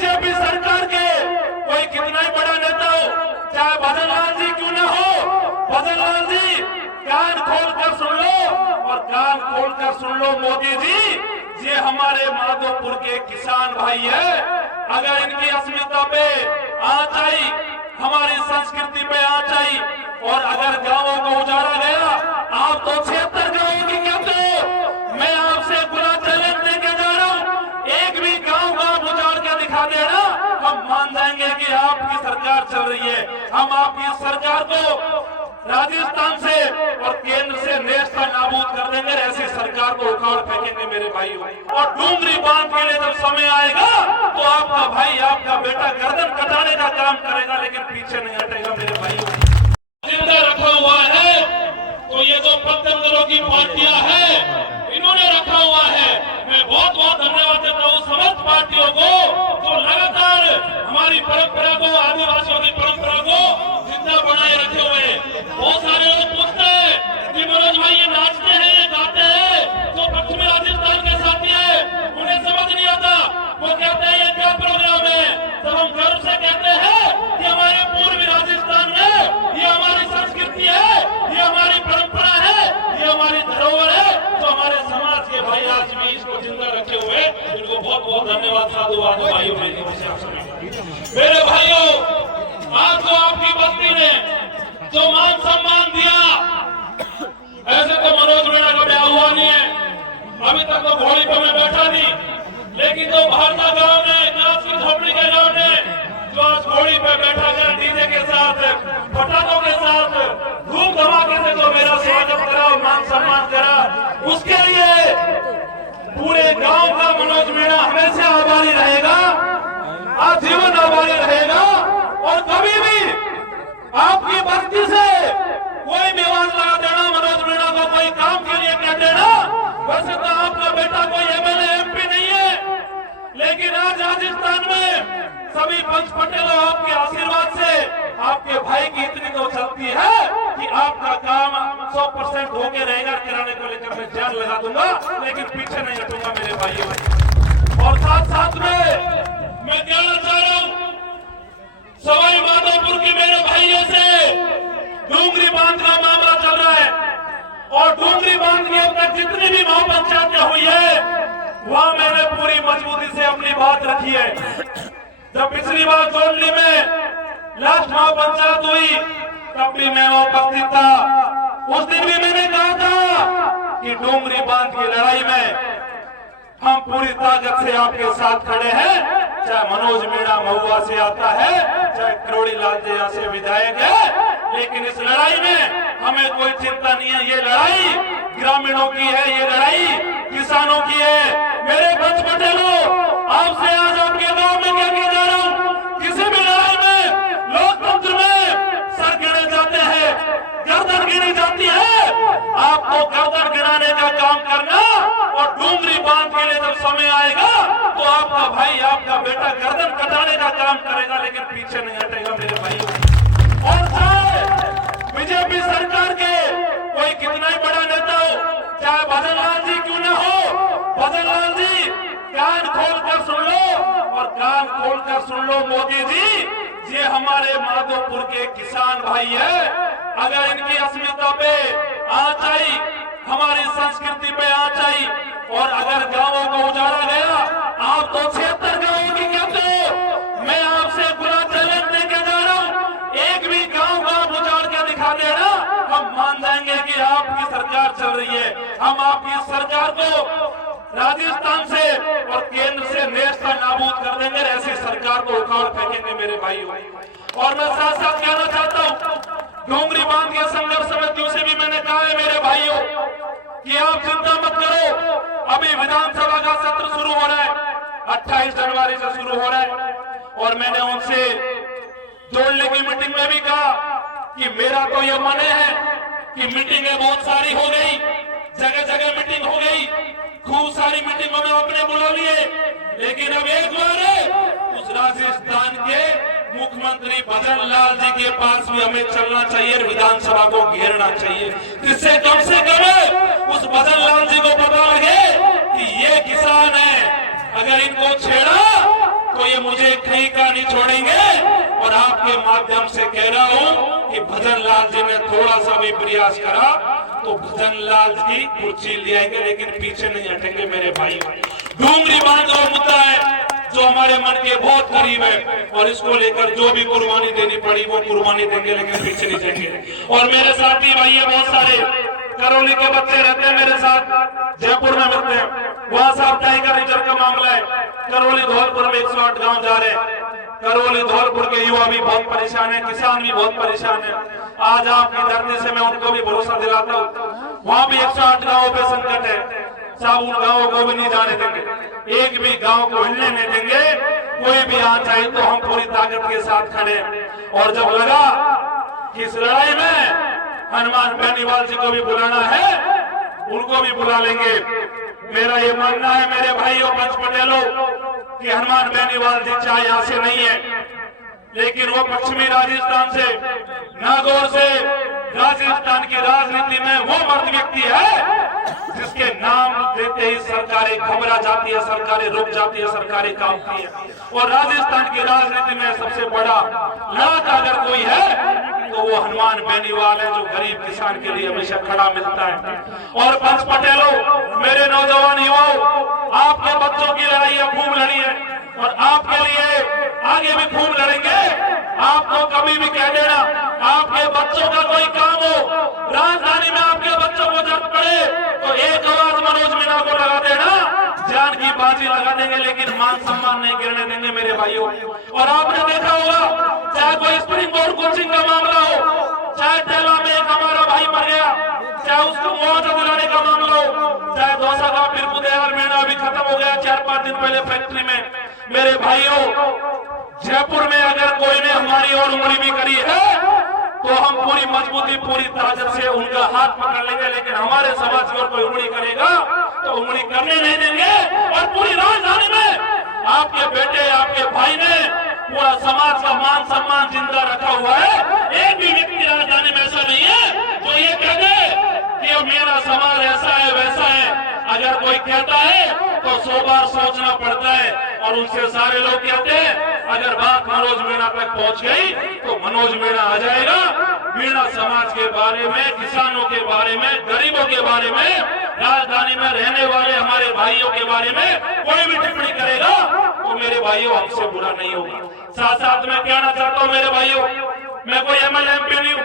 BJP सरकार के कोई कितना ही बड़ा नेता हो, चाहे भजन लाल जी क्यों ना हो, भजन लाल जी कान खोल कर सुन लो, और कान खोल कर सुन लो मोदी जी, ये हमारे माधोपुर के किसान भाई है। अगर इनकी अस्मिता पे आंच आई, हमारी संस्कृति पे आंच आई, और अगर गांवों को उजाड़ा गया, आप तो 76 गांवों की कहते हो, मैं आपसे खुला चैलेंज देके जा रहा हूं, एक भी गांव उजाड़ के दिखा देना, हम मान जाएंगे कि आपकी सरकार चल रही है। हम आपकी सरकार को राजस्थान से और केंद्र से नेस्ता नाबूद कर देंगे, ऐसी सरकार को उखाड़ फेंकेंगे मेरे भाइयों। और डूंगरी बांध के लिए जब समय आएगा तो आपका भाई, आपका बेटा गर्दन कटाने का काम करेगा, लेकिन पीछे नहीं हटेगा मेरे भाइयों। जिंदा रखा हुआ है तो ये जो पत्थर दलों की पार्टियां हैं, इन्होंने रखा हुआ है। मैं बहुत बहुत धन्यवाद देता हूँ समस्त पार्टियों को, जो लगातार हमारी परंपरा को, आदिवासियों की परंपरा को जिंदा बनाए रखे हुए। बहुत सारे लोग पूछते हैं कि मनोज भाई ये नाचते हैं, ये गाते हैं, जो पश्चिमी राजस्थान के साथी है उन्हें समझ नहीं आता। वो कहते हैं ये क्या प्रोग्राम है। जब हम गर्व से कहते हैं कि हमारे पूर्वी राजस्थान में ये हमारी संस्कृति है, ये हमारी परंपरा है, ये हमारी धरोहर है, तो हमारे समाज के भाई आज भी इसको जिंदा रखे हुए, इनको बहुत बहुत धन्यवाद साधुवाद भाइयों। मेरे भाइयों, आज जो आपकी बस्ती ने जो मान सम्मान दिया, ऐसे तो मनोज मीणा का ब्याह हुआ नहीं है, अभी तक तो घोड़ी पे मैं बैठा नहीं, लेकिन जो भारता गांव ने, नाथ की झोपड़ी के गांव ने जो आज घोड़ी पे बैठा कर डीजे के साथ, पटाखों के साथ, धूम धमाके से जो मेरा स्वागत करा और मान सम्मान करा, उसके लिए पूरे गांव का मनोज मीणा हमेशा आभारी रहेगा, आजीवन आभारी रहेगा। और कभी भी आपकी बस्ती से कोई विवाद लगा देना, मनोज मीणा को कोई काम के लिए कह देना, वैसे तो आपका बेटा कोई एमएलए एमपी नहीं है, लेकिन आज राजस्थान में सभी पंच पटेलों आपके आशीर्वाद से आपके भाई की इतनी तो चलती है कि आपका काम 100% होके रहेगा। किराने को लेकर मैं जान लगा दूंगा, लेकिन पीछे नहीं हटूंगा मेरे भाइयों। और साथ साथ में मैं कहना चाह रहा हूं सवाई माधोपुर के मेरे भाइयों से, डूंगरी बांध का मामला चल रहा है, और डूंगरी बांध के अंदर जितनी भी महापंचायतें हुई है, वहां मैंने पूरी मजबूती से अपनी बात रखी है। जब पिछली बार जोड़ली में लास्ट महापंचायत हुई, तब भी मैं उपस्थित था। उस दिन भी मैंने कहा था कि डूंगरी बांध की लड़ाई में हम पूरी ताकत से आपके साथ खड़े हैं, चाहे मनोज मीणा महुआ से आता है, चाहे करोड़ी लाल जी यहाँ से विधायक है, लेकिन इस लड़ाई में हमें कोई चिंता नहीं है। ये लड़ाई ग्रामीणों की है, ये लड़ाई किसानों की है। मेरे पंच पटेलों, आपसे आज आपके गांव में कह के जा रहा हूं, किसी भी लड़ाई में, लोकतंत्र में सर गिरे जाते हैं, गर्दन गिरी जाती है। आपको गर्दन गिराने का काम करना, और डूंगरी बांध के लिए जब समय आएगा तो आपका भाई, आपका बेटा गर्दन कटाने का काम करेगा, लेकिन पीछे नहीं हटेगा मेरे भाइयों। और चाहे बीजेपी सरकार के कोई कितना ही बड़ा नेता हो, चाहे भजन लाल जी क्यों ना हो, भजन लाल जी कान खोल कर सुन लो, और कान खोल कर सुन लो मोदी जी, ये हमारे माधोपुर के किसान भाई है। अगर इनकी अस्मिता पे आंच आई, हमारी संस्कृति पे आंच आई, और अगर गांवों को उजाड़ा गया, आप तो 76 गांवों की कहते हो, मैं आपसे खुला चैलेंज देके जा रहा हूं, एक भी गांव उजाड़ के दिखा देना, हम मान जाएंगे कि आपकी सरकार चल रही है। हम आपकी सरकार को राजस्थान से और केंद्र से नेस्ता नाबूद कर देंगे, ऐसी सरकार को उखाड़ फेंकेंगे मेरे भाइयों। और मैं साथ साथ कहना चाहता हूं, डूंगरी बांध के संघर्ष समितियों से भी मैंने कहा है मेरे भाइयों कि आप चिंता मत करो, अभी विधानसभा का सत्र शुरू हो रहा है, 28 जनवरी से शुरू हो रहा है, और मैंने उनसे जोड़ने की मीटिंग में भी कहा कि मेरा तो ये मन है कि मीटिंगें बहुत सारी हो गई, जगह जगह मीटिंग हो गई, खूब सारी मीटिंगों में अपने बुला लिए, लेकिन अब एक बार उस राजस्थान के मुख्यमंत्री भजन लाल जी के पास भी हमें चलना चाहिए, विधानसभा को घेरना चाहिए, जिससे कम से कम उस भजन लाल जी को पता लगे कि ये किसान है, अगर इनको छेड़ा तो ये मुझे आपके माध्यम से कह रहा हूं कि भजन लाल जी ने थोड़ा सा भी प्रयास करा तो भजन लाल जी कुर्सी ले आएंगे, लेकिन पीछे नहीं हटेंगे मेरे भाई। डूंगरी बांध का मुद्दा है जो हमारे मन के बहुत करीब है, और इसको लेकर जो भी कुर्बानी देनी पड़ी वो कुर्बानी देंगे, लेकिन पीछे नहीं जाएंगे। और मेरे साथी भाई है बहुत सारे करौली के बच्चे रहते हैं मेरे साथ, जयपुर में मिलते हैं, वहां साहब टाइगर रिजर्व का मामला है। करौली धौलपुर में 108 गांव जा रहे हैं। करौली धौलपुर के युवा भी बहुत परेशान है, किसान भी बहुत परेशान है। आज आपकी धरती से मैं उनको भी भरोसा दिलाता हूँ, वहां भी 108 गांवों पे संकट है साहब, उन गांवों को भी नहीं जाने देंगे, एक भी गांव को हिलने नहीं देंगे। कोई भी आ जाए तो हम पूरी ताकत के साथ खड़े हैं। और जब लगा कि इस लड़ाई में हनुमान बेनीवाल जी को भी बुलाना है, उनको भी बुला लेंगे। मेरा ये मानना है मेरे भाइयों पंच पटेलों कि हनुमान बेनीवाल जी चाहे यहां से नहीं है, लेकिन वो पश्चिमी राजस्थान से, नागौर से, राजस्थान की राजनीति में वो मर्द व्यक्ति है जिसके नाम देते ही सरकारें घबरा जाती है, सरकारें रुक जाती है, सरकारें कांपती है। और राजस्थान की राजनीति में सबसे बड़ा लड़का अगर कोई है तो वो हनुमान बेनीवाल है, जो गरीब किसान के लिए हमेशा खड़ा मिलता है। और पंच पटेलों, मेरे नौजवान युवाओं, आपके बच्चों की लड़ाई खूब लड़ी है और आपके लिए आगे भी खूब लड़ेंगे। आपको कभी भी कह देना आपके बच्चों का कोई काम हो, राजधानी में आपके बच्चों को जरूरत पड़े तो एक आवाज मनोज मीणा को लगा देना, जान की बाजी लगा देंगे, लेकिन मान सम्मान नहीं गिरने देंगे मेरे भाइयों। और आपने देखा होगा, चाहे कोई स्प्रिंग बोर्ड कोचिंग का मामला हो, चाहे टेला में एक हमारा भाई मर गया, चाहे उसको मुआवजा दिलाने का मामला हो, चाहे दौसा का फिर बुदेहाल महीना अभी खत्म हो गया 4-5 दिन पहले फैक्ट्री में। मेरे भाइयों, जयपुर में अगर कोई ने हमारी और उंगली भी करी है तो हम पूरी मजबूती पूरी ताकत से उनका हाथ पकड़ लेंगे, लेकिन हमारे समाज की ओर कोई उंगली करेगा तो उंगली करने नहीं देंगे। और पूरी राजधानी में आपके बेटे, आपके भाई ने पूरा समाज का मान सम्मान जिंदा रखा हुआ है। एक भी व्यक्ति राजधानी में ऐसा नहीं है जो ये कह दे कि मेरा समाज ऐसा है वैसा है। अगर कोई कहता है तो 100 बार सोचना पड़ता है। और उनसे सारे लोग कहते हैं अगर बात मनोज मीणा तक पहुंच गई तो मनोज मीणा आ जाएगा। मीणा समाज के बारे में, किसानों के बारे में, गरीबों के बारे में, राजधानी में रहने वाले हमारे भाइयों के बारे में कोई भी टिप्पणी करेगा तो मेरे भाइयों हमसे बुरा नहीं होगा। साथ साथ में कहना चाहता हूँ मेरे भाइयों, मैं कोई एमएलए एमपी नहीं हूँ,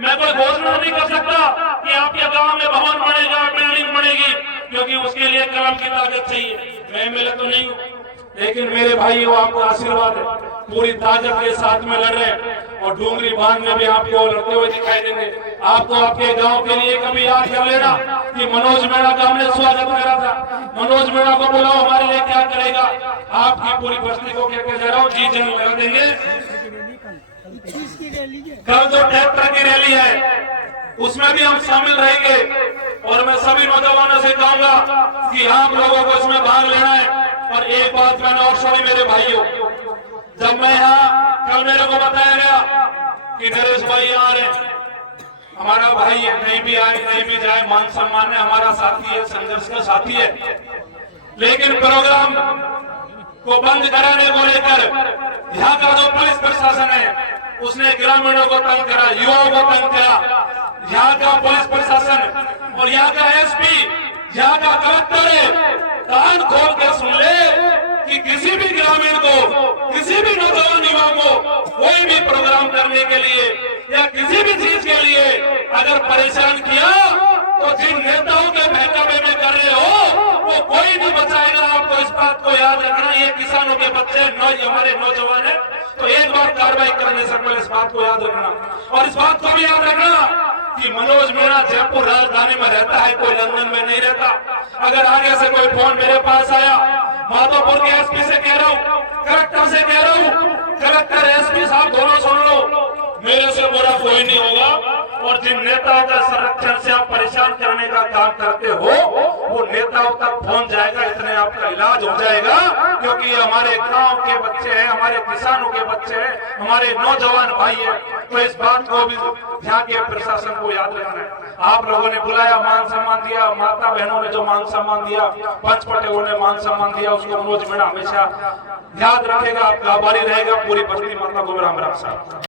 मैं कोई घोषणा नहीं कर सकता कि आपके गांव में भवन बनेगा, बिल्डिंग बनेगी, क्योंकि उसके लिए कलम की ताकत चाहिए। मैं एमएलए तो नहीं हूँ, लेकिन मेरे भाइयों आपको आशीर्वाद है, पूरी ताकत के साथ में लड़ रहे हैं। और डूंगरी बांध में भी आपको लड़ते हुए दिखाई देंगे। आप तो आपके गांव के लिए कभी याद कर लेना कि मनोज मीणा का हमने स्वागत करा था, मनोज मीणा को बुलाओ हमारे लिए क्या करेगा। आपकी पूरी बस्ती को क्या कह रहा हूँ, जी जन लगा देंगे। कल जो ट्रैक्टर की रैली है उसमें भी हम शामिल रहेंगे। और मैं सभी नौजवानों से कहूंगा कि आप लोगों को इसमें भाग लेना है। और एक बात मैंने और सुनी मेरे भाइयों, जब मैं यहाँ कल मेरे को बताया गया कि नरेश भाई आ रहे, हमारा भाई कहीं भी आए कहीं भी जाए मान सम्मान है, हमारा साथी है, संघर्ष का साथी है, लेकिन प्रोग्राम को बंद कराने को लेकर यहाँ का जो पुलिस प्रशासन है उसने ग्रामीणों को तंग करा, युवाओं को तंग करा। यहाँ का पुलिस प्रशासन और यहाँ का एसपी, यहाँ का कलेक्टर है, कान खोल कर सुन ले कि किसी भी ग्रामीण को, किसी भी नौजवान युवा को कोई भी प्रोग्राम करने के लिए या किसी भी चीज के लिए अगर परेशान किया तो जिन नेताओं के बहकावे में कर रहे हो वो कोई नहीं बचाएगा। आपको इस बात को याद रखना, ये किसानों के बच्चे हमारे नौजवान है, तो एक बार कार्रवाई करने से पहले इस बात को याद रखना। और इस बात को भी याद रखना कि मनोज मीणा जयपुर राजधानी में रहता है, कोई लंदन में नहीं रहता। अगर आगे से कोई फोन मेरे पास आया, माधोपुर के एसपी से कह रहा हूँ, कलेक्टर से कह रहा हूँ, कलेक्टर एसपी साहब दोनों सुन लो, मेरे से बुरा कोई नहीं होगा। और जिन नेताओं का संरक्षण से आप परेशान करने का काम करते हो वो नेता नेताओं तक पहुंच जाएगा, इतने आपका इलाज हो जाएगा। क्योंकि ये हमारे गांव के बच्चे हैं, हमारे किसानों के बच्चे हैं, हमारे नौजवान भाई हैं। तो इस बात को भी यहाँ के प्रशासन को याद रखना है। आप लोगों ने बुलाया, मान सम्मान दिया, माता बहनों ने जो मान सम्मान दिया, पंच पटेलों ने मान सम्मान दिया, उसको मनोज मीणा हमेशा याद रखेगा, आपका आभारी रहेगा। पूरी बस्ती माता को राम राम साहब।